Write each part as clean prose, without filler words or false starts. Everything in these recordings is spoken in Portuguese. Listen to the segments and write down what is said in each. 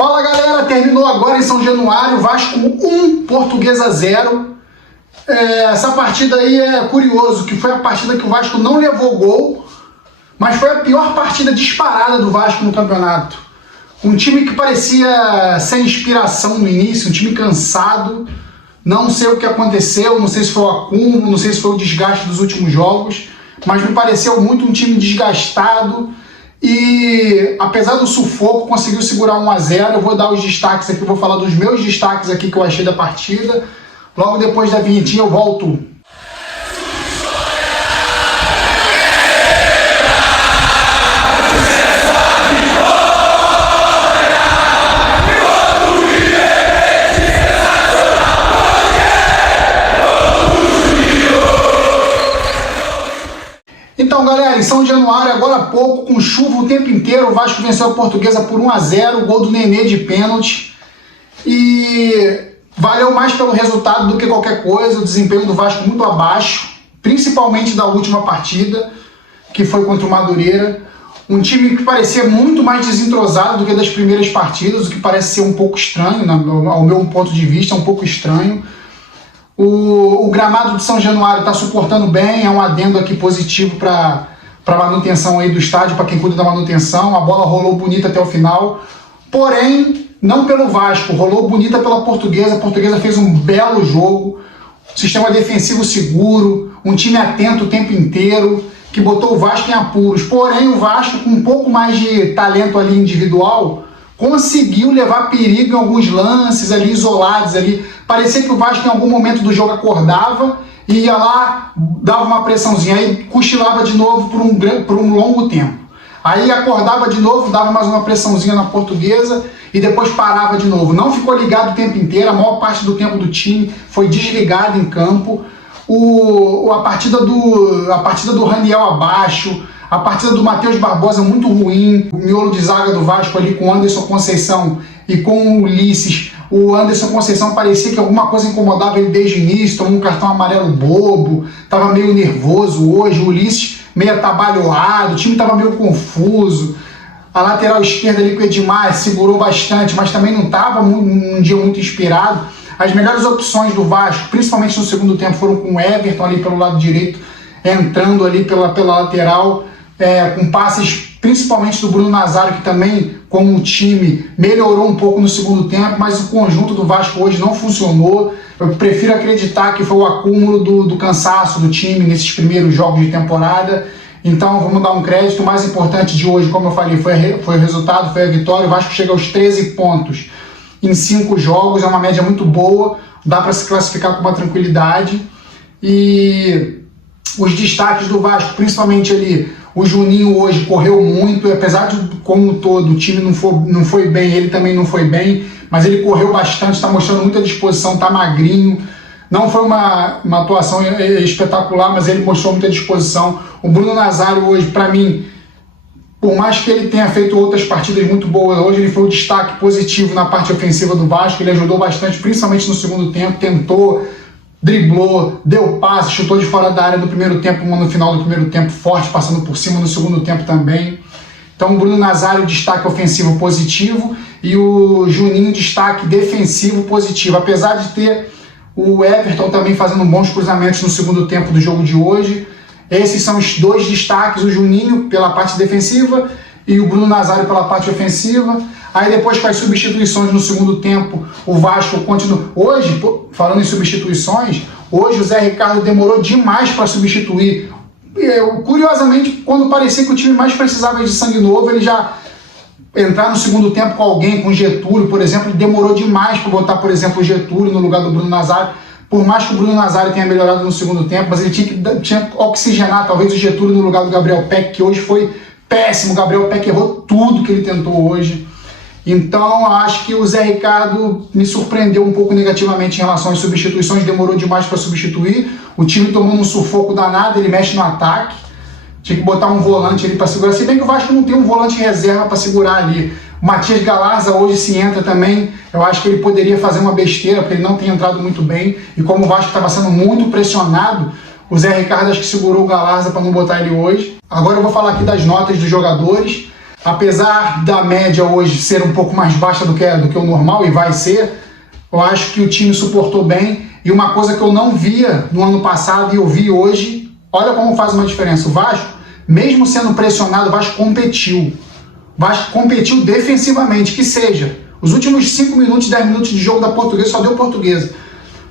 Fala galera, terminou agora em São Januário, Vasco 1, Portuguesa 0. Essa partida aí é curioso, que foi a partida que o Vasco não levou gol, mas foi a pior partida disparada do Vasco no campeonato. Um time que parecia sem inspiração no início, um time cansado, não sei o que aconteceu, não sei se foi o acúmulo, não sei se foi o desgaste dos últimos jogos, mas me pareceu muito um time desgastado. E apesar do sufoco, conseguiu segurar 1 a 0. Eu vou dar os destaques aqui, vou falar dos meus destaques aqui que eu achei da partida. Logo depois da vinhetinha eu volto. Então galera, em São Januário, agora há pouco, com chuva o tempo inteiro, o Vasco venceu a Portuguesa por 1 a 0, gol do Nenê de pênalti. E valeu mais pelo resultado do que qualquer coisa, o desempenho do Vasco muito abaixo, principalmente da última partida, que foi contra o Madureira. Um time que parecia muito mais desentrosado do que das primeiras partidas, o que parece ser um pouco estranho, ao meu ponto de vista, um pouco estranho. O gramado de São Januário está suportando bem, é um adendo aqui positivo para a manutenção aí do estádio, para quem cuida da manutenção. A bola rolou bonita até o final, porém, não pelo Vasco, rolou bonita pela Portuguesa. A Portuguesa fez um belo jogo, sistema defensivo seguro, um time atento o tempo inteiro, que botou o Vasco em apuros. Porém, o Vasco, com um pouco mais de talento ali individual, conseguiu levar perigo em alguns lances ali isolados ali. Parecia que o Vasco em algum momento do jogo acordava e ia lá, dava uma pressãozinha, aí cochilava de novo por um longo tempo. Aí acordava de novo, dava mais uma pressãozinha na Portuguesa e depois parava de novo. Não ficou ligado o tempo inteiro, a maior parte do tempo do time foi desligado em campo. A partida do Raniel abaixo, a partida do Matheus Barbosa muito ruim, o miolo de zaga do Vasco ali com o Anderson Conceição e com o Ulisses. O Anderson Conceição parecia que alguma coisa incomodava ele desde o início, tomou um cartão amarelo bobo, estava meio nervoso hoje, o Ulisses meio atabalhoado, o time estava meio confuso. A lateral esquerda ali com o Edmar segurou bastante, mas também não estava um dia muito inspirado. As melhores opções do Vasco, principalmente no segundo tempo, foram com o Everton ali pelo lado direito, entrando ali pela lateral, com passes principalmente do Bruno Nazário, que também, como o time, melhorou um pouco no segundo tempo, mas o conjunto do Vasco hoje não funcionou. Eu prefiro acreditar que foi o acúmulo do cansaço do time nesses primeiros jogos de temporada. Então vamos dar um crédito. O mais importante de hoje, como eu falei, foi o resultado, foi a vitória. O Vasco chega aos 13 pontos em 5 jogos, é uma média muito boa, dá para se classificar com uma tranquilidade. E os destaques do Vasco, principalmente ali, o Juninho hoje correu muito, apesar de, como um todo, o time não foi bem, ele também não foi bem, mas ele correu bastante, está mostrando muita disposição, está magrinho. Não foi uma atuação espetacular, mas ele mostrou muita disposição. O Bruno Nazário hoje, para mim, por mais que ele tenha feito outras partidas muito boas, hoje ele foi um destaque positivo na parte ofensiva do Vasco, ele ajudou bastante, principalmente no segundo tempo, tentou, driblou, deu passe, chutou de fora da área no primeiro tempo, no final do primeiro tempo forte, passando por cima no segundo tempo também. Então o Bruno Nazário destaque ofensivo positivo e o Juninho destaque defensivo positivo, apesar de ter o Everton também fazendo bons cruzamentos no segundo tempo do jogo de hoje. Esses são os dois destaques, o Juninho pela parte defensiva e o Bruno Nazário pela parte ofensiva. Aí depois, com as substituições no segundo tempo, o Vasco continua. Hoje, falando em substituições, hoje o Zé Ricardo demorou demais para substituir. Curiosamente, quando parecia que o time mais precisava de sangue novo, ele já entrar no segundo tempo com alguém, com o Getúlio, por exemplo, ele demorou demais para botar, por exemplo, o Getúlio no lugar do Bruno Nazário. Por mais que o Bruno Nazário tenha melhorado no segundo tempo, mas ele tinha que oxigenar talvez o Getúlio no lugar do Gabriel Peck, que hoje foi péssimo. O Gabriel Peck errou tudo que ele tentou hoje. Então, acho que o Zé Ricardo me surpreendeu um pouco negativamente em relação às substituições, demorou demais para substituir, o time tomou um sufoco danado, ele mexe no ataque, tinha que botar um volante ali para segurar, se bem que o Vasco não tem um volante reserva para segurar ali. O Matias Galarza hoje se entra também, eu acho que ele poderia fazer uma besteira, porque ele não tem entrado muito bem, e como o Vasco estava sendo muito pressionado, o Zé Ricardo acho que segurou o Galarza para não botar ele hoje. Agora eu vou falar aqui das notas dos jogadores. Apesar da média hoje ser um pouco mais baixa do que o normal, e vai ser, eu acho que o time suportou bem. E uma coisa que eu não via no ano passado e eu vi hoje, olha como faz uma diferença. O Vasco, mesmo sendo pressionado, o Vasco competiu. O Vasco competiu defensivamente, que seja. Os últimos 5 minutos, 10 minutos de jogo da Portuguesa só deu Portuguesa.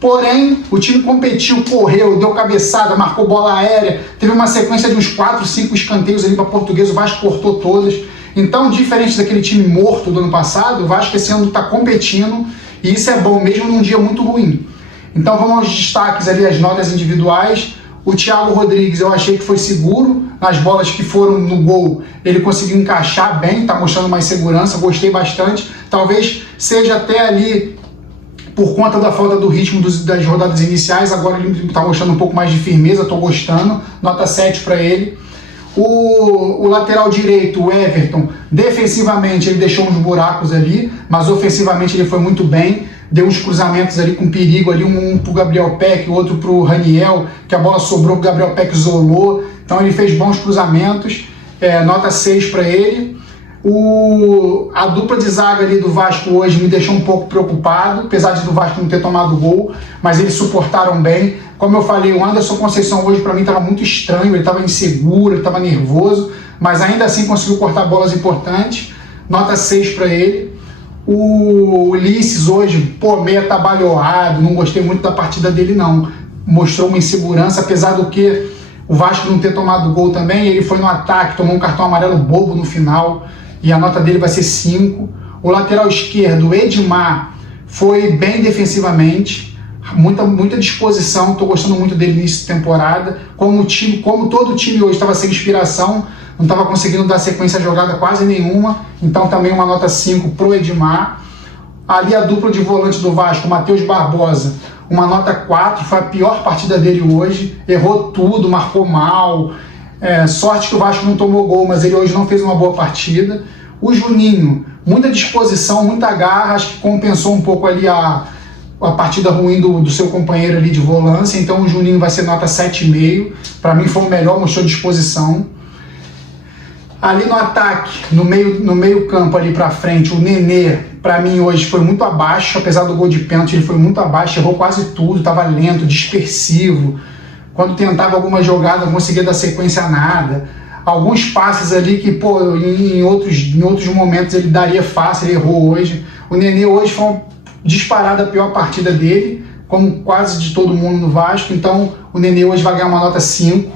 Porém, o time competiu, correu, deu cabeçada, marcou bola aérea, teve uma sequência de uns 4, 5 escanteios ali para Portuguesa, o Vasco cortou todas. Então, diferente daquele time morto do ano passado, o Vasco esse ano está competindo e isso é bom, mesmo num dia muito ruim. Então vamos aos destaques ali, as notas individuais. O Thiago Rodrigues eu achei que foi seguro, nas bolas que foram no gol ele conseguiu encaixar bem, está mostrando mais segurança, gostei bastante. Talvez seja até ali por conta da falta do ritmo das rodadas iniciais, agora ele está mostrando um pouco mais de firmeza, estou gostando, nota 7 para ele. O lateral direito, o Everton, defensivamente ele deixou uns buracos ali, mas ofensivamente ele foi muito bem, deu uns cruzamentos ali com perigo, ali um pro Gabriel Peck, outro pro Raniel, que a bola sobrou, o Gabriel Peck isolou, então ele fez bons cruzamentos, nota 6 para ele. A dupla de zaga ali do Vasco hoje me deixou um pouco preocupado, apesar de do Vasco não ter tomado gol, mas eles suportaram bem. Como eu falei, o Anderson Conceição hoje para mim estava muito estranho, ele estava inseguro, ele estava nervoso, mas ainda assim conseguiu cortar bolas importantes, nota 6 para ele. O Ulisses hoje, meio atabalhoado, não gostei muito da partida dele não, mostrou uma insegurança, apesar do que o Vasco não ter tomado gol também, ele foi no ataque, tomou um cartão amarelo bobo no final, e a nota dele vai ser 5. O lateral esquerdo, o Edmar, foi bem defensivamente, muita disposição, estou gostando muito dele nessa temporada. Como todo time hoje estava sem inspiração, não estava conseguindo dar sequência à jogada quase nenhuma, então também uma nota 5 para o Edmar. Ali a dupla de volante do Vasco, Matheus Barbosa, uma nota 4, foi a pior partida dele hoje, errou tudo, marcou mal. Sorte que o Vasco não tomou gol, mas ele hoje não fez uma boa partida. O Juninho, muita disposição, muita garra, acho que compensou um pouco ali a partida ruim do seu companheiro ali de volância, então o Juninho vai ser nota 7,5, para mim foi o melhor, mostrou disposição. Ali no ataque, no meio campo ali para frente, o Nenê, para mim hoje foi muito abaixo, apesar do gol de pênalti ele foi muito abaixo, errou quase tudo, estava lento, dispersivo. Quando tentava alguma jogada, não conseguia dar sequência a nada. Alguns passes ali que, em outros momentos ele daria fácil, ele errou hoje. O Nenê hoje foi uma disparada a pior partida dele, como quase de todo mundo no Vasco. Então o Nenê hoje vai ganhar uma nota 5.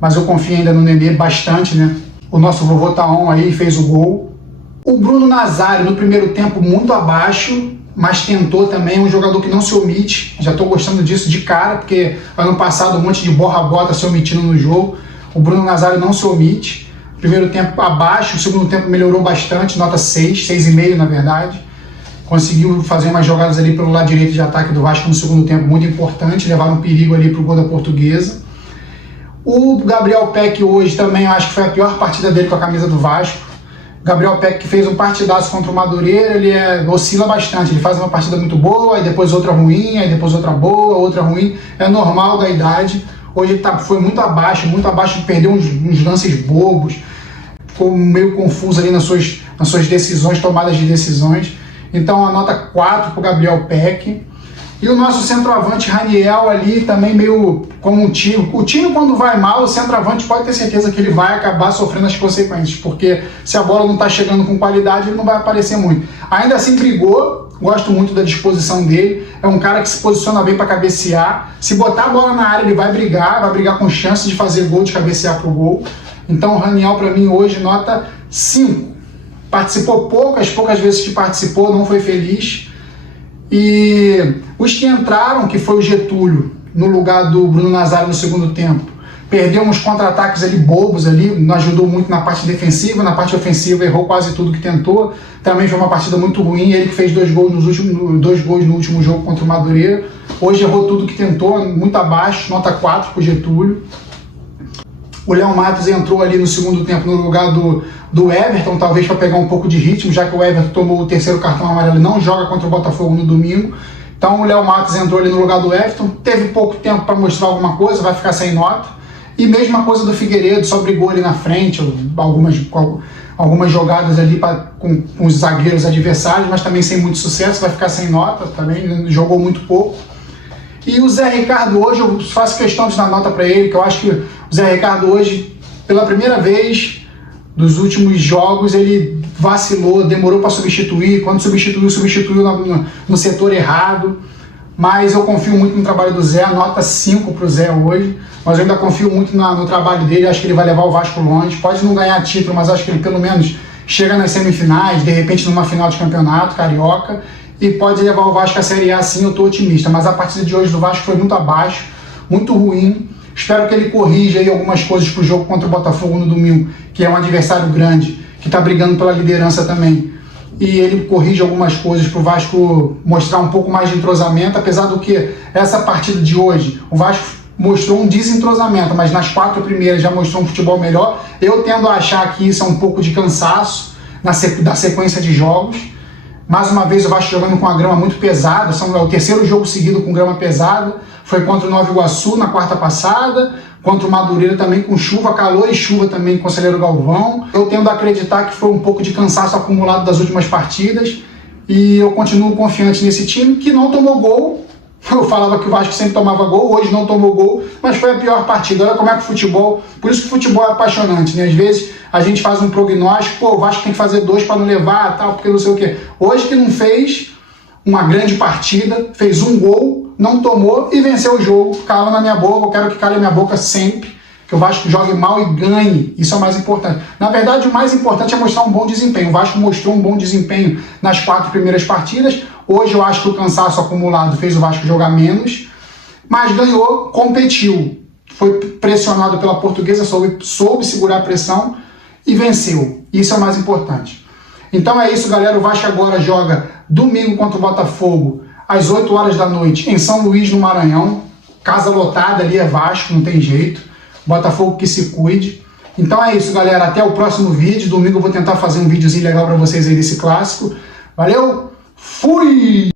Mas eu confio ainda no Nenê bastante, né? O nosso vovô Taon aí fez o gol. O Bruno Nazário no primeiro tempo muito abaixo, mas tentou também, um jogador que não se omite, já estou gostando disso de cara, porque ano passado um monte de borra-bota se omitindo no jogo, o Bruno Nazário não se omite, primeiro tempo abaixo, o segundo tempo melhorou bastante, nota 6, 6,5 na verdade, conseguiu fazer umas jogadas ali pelo lado direito de ataque do Vasco no segundo tempo, muito importante, levaram um perigo ali para o gol da Portuguesa. O Gabriel Peck hoje também, eu acho que foi a pior partida dele com a camisa do Vasco. Gabriel Peck, que fez um partidaço contra o Madureira, ele oscila bastante, ele faz uma partida muito boa, aí depois outra ruim, aí depois outra boa, outra ruim, é normal da idade. Hoje ele foi muito abaixo, perdeu uns lances bobos, ficou meio confuso ali nas suas decisões, tomadas de decisões. Então a nota 4 para o Gabriel Peck. E o nosso centroavante Raniel ali também meio como um time. O time quando vai mal, o centroavante pode ter certeza que ele vai acabar sofrendo as consequências, porque se a bola não está chegando com qualidade, ele não vai aparecer muito. Ainda assim brigou, gosto muito da disposição dele, é um cara que se posiciona bem para cabecear. Se botar a bola na área, ele vai brigar com chance de fazer gol, de cabecear pro gol. Então o Raniel para mim hoje nota 5. Participou poucas vezes que participou, não foi feliz. E os que entraram, que foi o Getúlio, no lugar do Bruno Nazário no segundo tempo, perdeu uns contra-ataques ali bobos ali, não ajudou muito na parte defensiva, na parte ofensiva errou quase tudo que tentou, também foi uma partida muito ruim, ele que fez 2 gols no último jogo contra o Madureira, hoje errou tudo que tentou, muito abaixo, nota 4 para o Getúlio. O Léo Matos entrou ali no segundo tempo no lugar do Everton, talvez para pegar um pouco de ritmo, já que o Everton tomou o 3º cartão amarelo e não joga contra o Botafogo no domingo. Então o Léo Matos entrou ali no lugar do Everton, teve pouco tempo para mostrar alguma coisa, vai ficar sem nota. E mesma coisa do Figueiredo, só brigou ali na frente, algumas jogadas ali com os zagueiros adversários, mas também sem muito sucesso, vai ficar sem nota, também jogou muito pouco. E o Zé Ricardo hoje, eu faço questão de dar nota para ele, que eu acho que o Zé Ricardo hoje, pela primeira vez dos últimos jogos, ele vacilou, demorou para substituir, quando substituiu no setor errado, mas eu confio muito no trabalho do Zé, nota 5 para o Zé hoje, mas eu ainda confio muito no trabalho dele, acho que ele vai levar o Vasco longe, pode não ganhar título, mas acho que ele pelo menos chega nas semifinais, de repente numa final de campeonato carioca, e pode levar o Vasco à Série A, sim, eu estou otimista, mas a partida de hoje do Vasco foi muito abaixo, muito ruim. Espero que ele corrija aí algumas coisas para o jogo contra o Botafogo no domingo, que é um adversário grande, que está brigando pela liderança também. E ele corrige algumas coisas para o Vasco mostrar um pouco mais de entrosamento, apesar do que essa partida de hoje, o Vasco mostrou um desentrosamento, mas nas 4 primeiras já mostrou um futebol melhor. Eu tendo a achar que isso é um pouco de cansaço da sequência de jogos. Mais uma vez o Vasco jogando com a grama muito pesada, é o terceiro jogo seguido com grama pesada, foi contra o Nova Iguaçu na quarta passada, contra o Madureira também com chuva, calor e chuva também com o Conselheiro Galvão. Eu tendo a acreditar que foi um pouco de cansaço acumulado das últimas partidas e eu continuo confiante nesse time que não tomou gol. Eu falava que o Vasco sempre tomava gol, hoje não tomou gol, mas foi a pior partida. Olha como é que o futebol... Por isso que o futebol é apaixonante, né? Às vezes a gente faz um prognóstico, pô, o Vasco tem que fazer 2 para não levar, tal, porque não sei o quê. Hoje que não fez uma grande partida, fez um gol, não tomou e venceu o jogo. Cala na minha boca, eu quero que cale a minha boca sempre, que o Vasco jogue mal e ganhe. Isso é o mais importante. Na verdade, o mais importante é mostrar um bom desempenho. O Vasco mostrou um bom desempenho nas 4 primeiras partidas. Hoje eu acho que o cansaço acumulado fez o Vasco jogar menos, mas ganhou, competiu. Foi pressionado pela Portuguesa, soube segurar a pressão e venceu. Isso é o mais importante. Então é isso, galera. O Vasco agora joga domingo contra o Botafogo, às 8 horas da noite, em São Luís, no Maranhão. Casa lotada ali é Vasco, não tem jeito. Botafogo que se cuide. Então é isso, galera. Até o próximo vídeo. Domingo eu vou tentar fazer um videozinho legal para vocês aí desse clássico. Valeu! Fui!